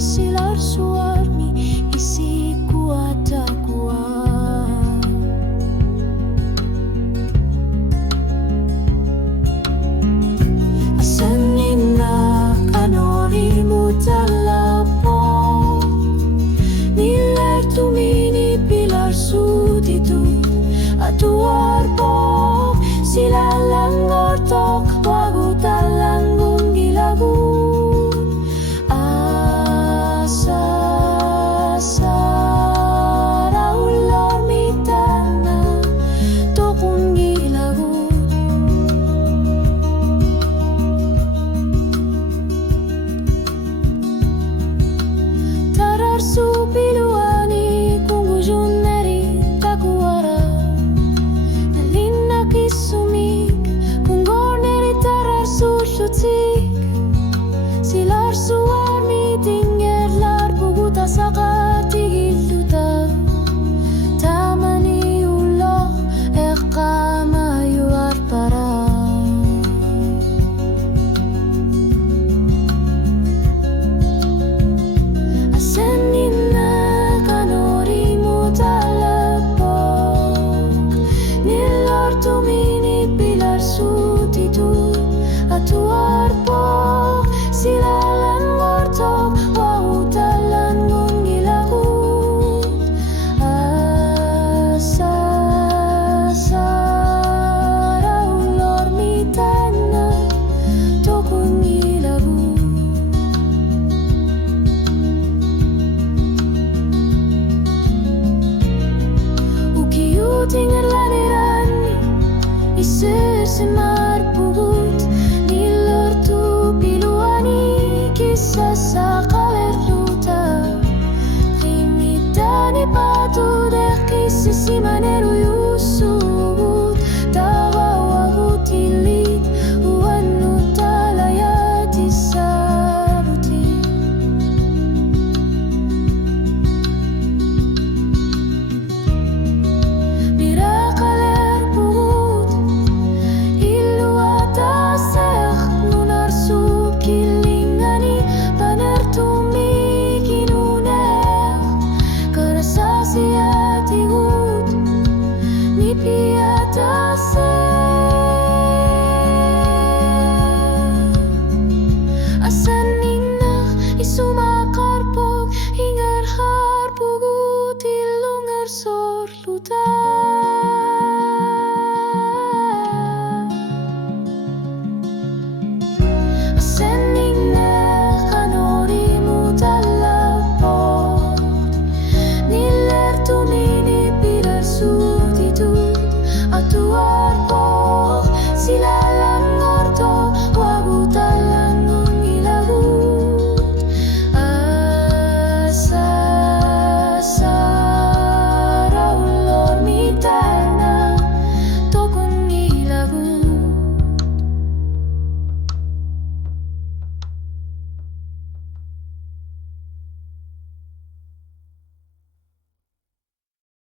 silar suarmi isi kuat kuat. Asanin na kanorimu talapong niler tumini pilar suditu atuar po sila lang ortok wagu talanggung gilagun asa sara ulor mitana tokung gilagun tarar supiluani kungujun neri takuara nalina kisumik kungor neri tarar sulsutik silar suarmi tinggerlar puguta saka tigilduta tamani ulo ekama yuar para asanin na kanorimu talapok nilor tumini pilar sutitud atuar po silalan ngortok wau talan ngun gilagut asa sara ulor mitana tokung gilagut ukiu tinggal lanerani isir semar pugut nilor tu piluani kisah sa kalerluta kimitani patu deh kisah si maneru yusut tawa wagu tilit uanu talayati sabuti mira kaler pugut ilu atasek nunar sukilingani paner tumiki nuner kerasa siati gut nipi atasek asanin na isuma